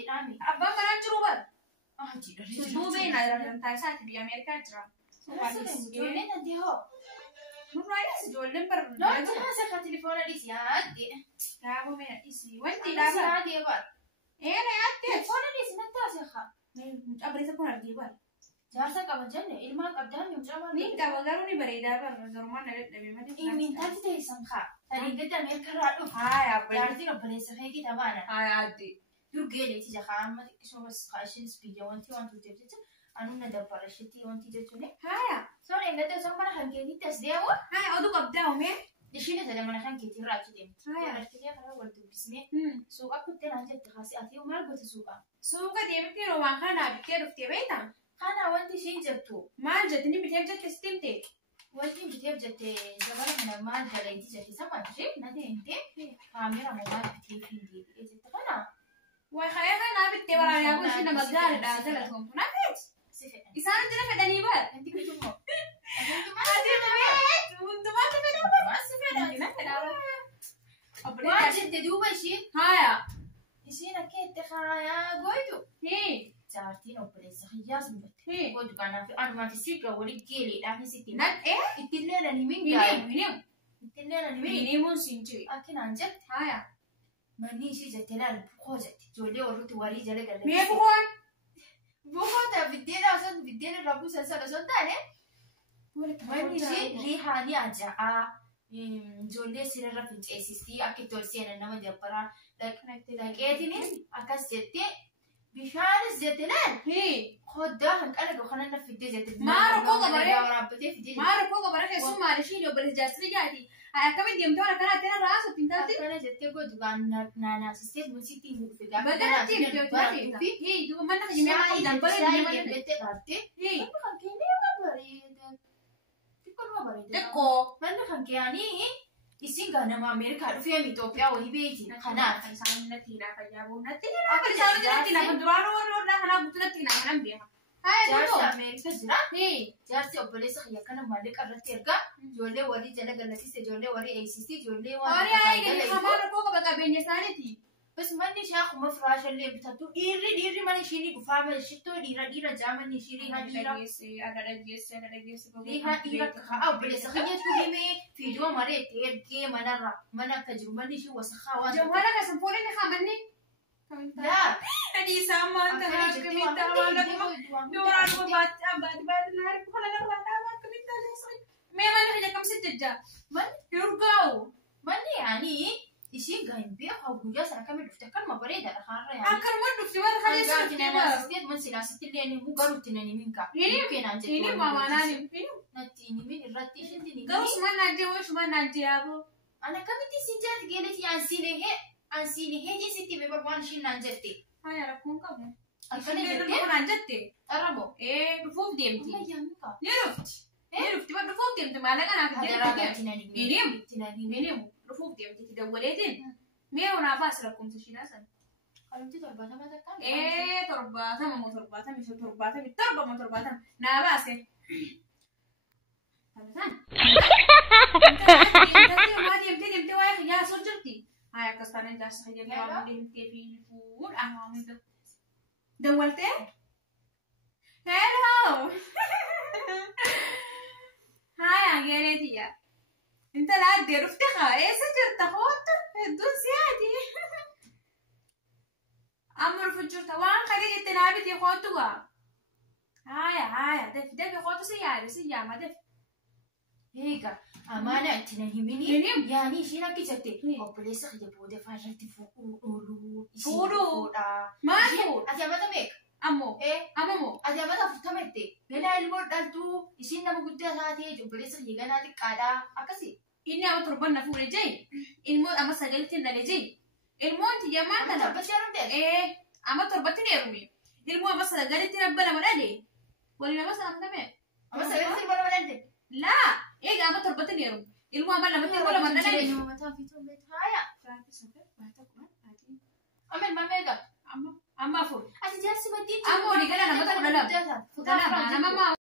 jedhami. Abbaan manaa jiru bara. Jidha. Duubeen alantaa isaati biyya Ameerikaa jira. Ijoolleen anti hoo. Nurraayis ijoolleen bara. Lootti haasa telefoona dhisi yaadde. Dhaabuu meena dhisi. Wanti Dhisi dhaabaa. yaadde bara. Eena yaaddee. Telefoona dhisi natti haasa. Abrisa kun argee bara. Jaarsa qaban jenne ilmaan qabdaan yoo jabaan. Ni qaba garuu ni bareedaa bara. Garumaan na dadhabee malee. Inni taati teessan kaa. Tani gadi Ameerikaa irraa dhufu. Haaya abbayyaa. Jaartiin obboleessa feekii tabaana. Haaya addee. Yurgeeleeti jaha amma xiqqisoo bas kaashinis biyya wanti wantu jecha anu na dabbara shitti wanti jechuun. Haaya. Soon eeggate osoo mana kan keetitti as deemu. Haaya oduu qabdaa umee. Ishiin isa mana kan keetii irraa achi deemti. Haaya. Argitee karaa wal dubbisnee. Suuqa kuttee naan jette kaasee ati maal gote suuqa? Suuqa deemtee yeroo waan kana bittee dhuftee beektaa? Kana wanti ishiin jettu. Maal jetti ni bitee jette sitimte? Wanti biteef jette zabana kana maal dalayti jette sama ishee na deemtee kaamera moobaayil bitee fiindee jette kana. Way khayya kana bittee barayaa kun shina magaalaa dhala kun naafet. Isaan jira fedhanii bara. Wanti kutumoo. Waan jette duuba ishiin. Haaya. Ishiin akka itti haayaa gooytu. Jaartiin obboleessa hiyyaas hin batte. Gootu kanaaf anumaaf siigaa walii geeleedhaan sitti. Nadhee. Ittiin leelanii mingaa. Minimu. Ittiin leelanii mingaa. Minimuun siin jiri. Akkinaan jette. Haaya. Manni ishii jettee laal bukoo jette. Ijoollee warruutti warii jala galle. Mee bukoon? Bukoota biddeena osoo biddeena irraa buusan sana osoo hin taane. Manni ishii rihaanii aja'aa. Ijoollee sirarra finceessistii akka itti ol seenan nama jabbaraa. Dhaqeetiniin akkas jettee bishaanis jette laal. Hoddaa hanqala dhokanan na fiddee jette. Maara koo gabaree. Waraabbatee fiddee jette. Maara koo gabaree keessummaa ishii obboleessa jaarsiri jaati. Akkamitti deemtee waan akkanaa ta'e irraa haasofti hin taate? Akkana jettee gootu naanaasistee musiitii hin dhufe gaafa Badalatti himtee hojii duuba manna kan jimee akka dambaree deemaa jirte. jettee dhaattee. Manni kan keenyaa waan bareeda. Xiqqoo nama bareeda. Xiqqoo. Manni kan keenyanii isin gaa nama Ameerikaa dhufee Itoophiyaa wayii beekti. Kanaaf. Isaan natti hinaa fayyaa ba'u natti hinaa. Akka isaan natti hinaa kan duraan warra kanaa guutuu natti hinaa kanan beeka. Jaarsi Ameerikaa jira. Jaarsi obboleessa kiyya kana maallaqa irratti ergaa. Ijoollee warri jala gallatiste, ijoollee warri eegsiste, ijoollee waan. Horii aayiganii hamaan rakkoo qaba qabeenya isaaniiti. Bas manni ishee akkuma firaashallee bitatu dhiirri mana ishiinii dhufaa mana shittoo dhiira jaamanni ishii dhiira. Ada dhageesse. Dhiira kaa'aa obboleessa kiyyatu himee fiidiyoo maree itti ergee mana akka jiru manni ishii wasakhaa waan. Jawwaara keessan fooliin haamanni. Yaa. Adii isaan maanta akkamitti hamaan duraan baatti naa harka kana narraa dhaabaa akkamitti adeemsa. Mee manni kiyya akkamitti jajjaa? Manni Yurgaa'u. manni yaanii ishiin gaa hin beeku guyyaa sana akkamii dhufte akkanuma bareedaadha haarra yaanii. Akkanuma dhufti waan kaleessa Kan naanaasistee man silaasitti illee ni garuutti nani minka. Keenan jechuudha. Ini maamaanaan Natti ni min irratti ishiitti ni. garuu sumaan naajjee waan sumaan naajjee yaaboo. Ana kamitti sin jaati geeleti ansiine hee jisitti beebar waan ishiin naan jette. Haaya rakkoon qabu. Akkana Isheen jettee dhufuu naan jette. xarrabo. Dhufuuf deemti. Ammayyaa minka. Ni dhufti. Ni dhufti waan dhufuuf deemti maallaqa naaf Hadaraa deemti. gaatti nani. Minimu. Tinani. Minimu dhufuuf deemti itti dawwaleetiin. Meeroo naaf as lakkoomsa ishiidhaa sana. Qalumti 70 takkaan. 70 moo 70 torba naa baase. Deemtee waa'ee xiyyaa asoo jirti. Haaya akkas taanaan jaarsa fayyadamee waan deemtee fi fuudhaan waan hunda. Dawwaltee? Hello! Haaya geelee xiyyaa. Intala addee dhufte haa eessa jirta hoottu? Hedduun siyaati. Amma dhufu jirta waan kadee jettee naa bitee hoottu gaa. Haaya dafi hoottu si yaama dafi. Eega amaana itti nan himini yaani ishiin akka jette obboleessa kiyya booda faarratti fuudhuu Fuudhuu? Maal fuudhu? Ati amata meeqa? Ammoo Ati amata 40 itti ganaa ilmoo dhaltuu ishiin nama guddaa taatee obboleessa kiyya ganaa xiqqaadhaa akkasi. inni amma torban na fuudhe jee ilmoo amma sagalitti dhale jee ilmoon tiyya maal kana Tabbatti yeroo amma torbatti dheerume ilmoo amma sagalitti rabba nama dhale wali nama saamtame amma sagalitti ilmoo nama dhalte. laa eega amma torbatti dheerume ilmoo amma lamatti ilmoo lama dhale Mataa fi tollee haaya. Amma ilmaan meeqa? amma afur Ati jaarsi maddii. amma walii gala namatti kudha lama nama